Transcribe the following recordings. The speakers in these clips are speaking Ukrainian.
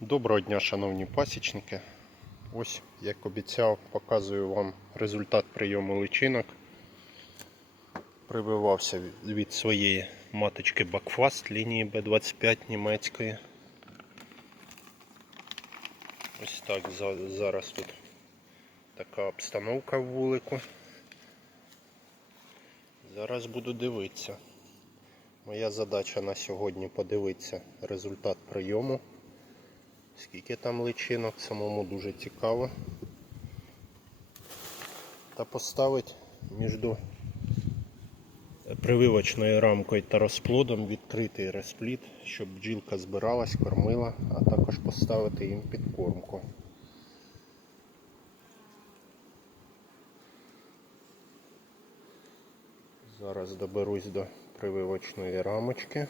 Доброго дня, шановні пасічники. Ось, як обіцяв, показую вам результат прийому личинок. Прививався від- своєї маточки Бакфаст лінії B25 німецької. Ось так зараз тут така обстановка в вулику. Зараз буду дивитися. Моя задача на сьогодні подивитися результат прийому. Скільки там личинок, самому дуже цікаво. Та поставити між прививочною рамкою та розплодом відкритий розплід, щоб бджілка збиралась, кормила, а також поставити їм підкормку. Зараз доберусь до прививочної рамочки.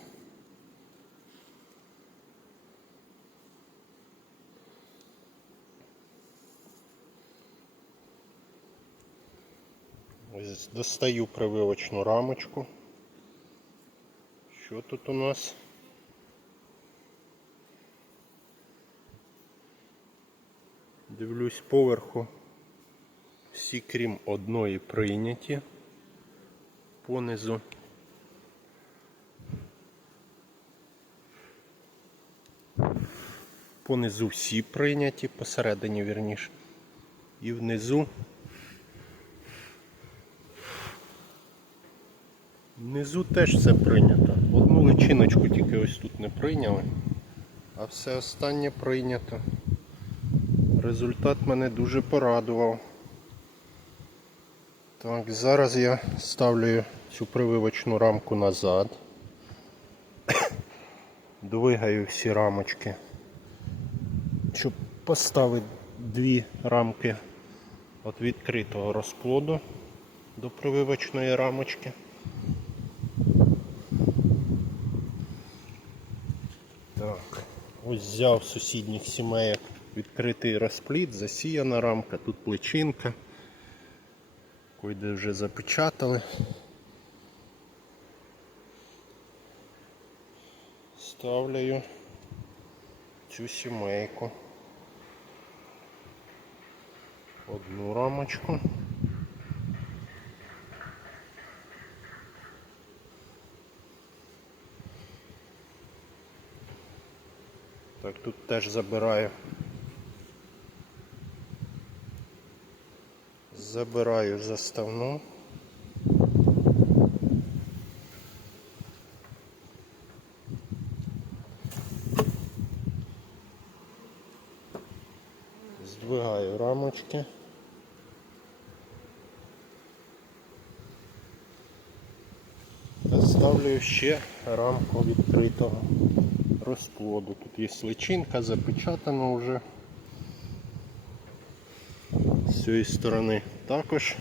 Достаю прививочну рамочку. Що тут у нас? Дивлюсь поверху. Всі крім одної прийняті. Понизу. Понизу всі прийняті, посередині вірніше. І внизу Внизу теж все прийнято. Одну личиночку тільки ось тут не прийняли, а все останнє прийнято. Результат мене дуже порадував. Так, зараз я ставлю цю прививочну рамку назад. Двигаю всі рамочки, щоб поставити дві рамки від відкритого розплоду до прививочної рамочки. Так, ось взяв сусідніх сімейок відкритий розплід, засіяна рамка, тут плечинка. Койде вже запечатали. Ставлю цю сімейку. Одну рамочку. Так, тут теж забираю. Забираю заставну. Здвигаю рамочки. Ставлю ще рамку відкритого розплоду. Тут є личинка, запечатана вже з цієї сторони також.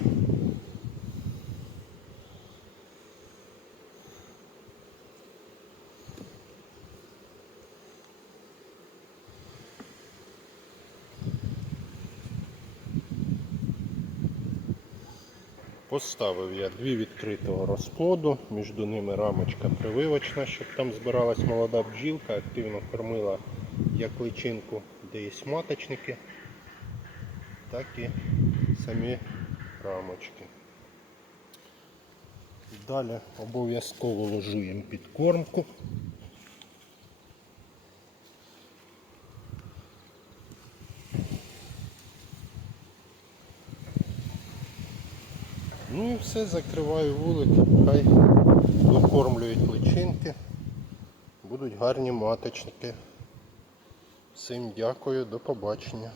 Поставив я дві відкритого розплоду, між ними рамочка прививочна, щоб там збиралась молода бджілка, активно кормила як личинку, де є маточники, так і самі рамочки. Далі обов'язково ложу їм підкормку. Ну і все, закриваю вулик, хай докормлюють личинки, будуть гарні маточники. Всім дякую, до побачення.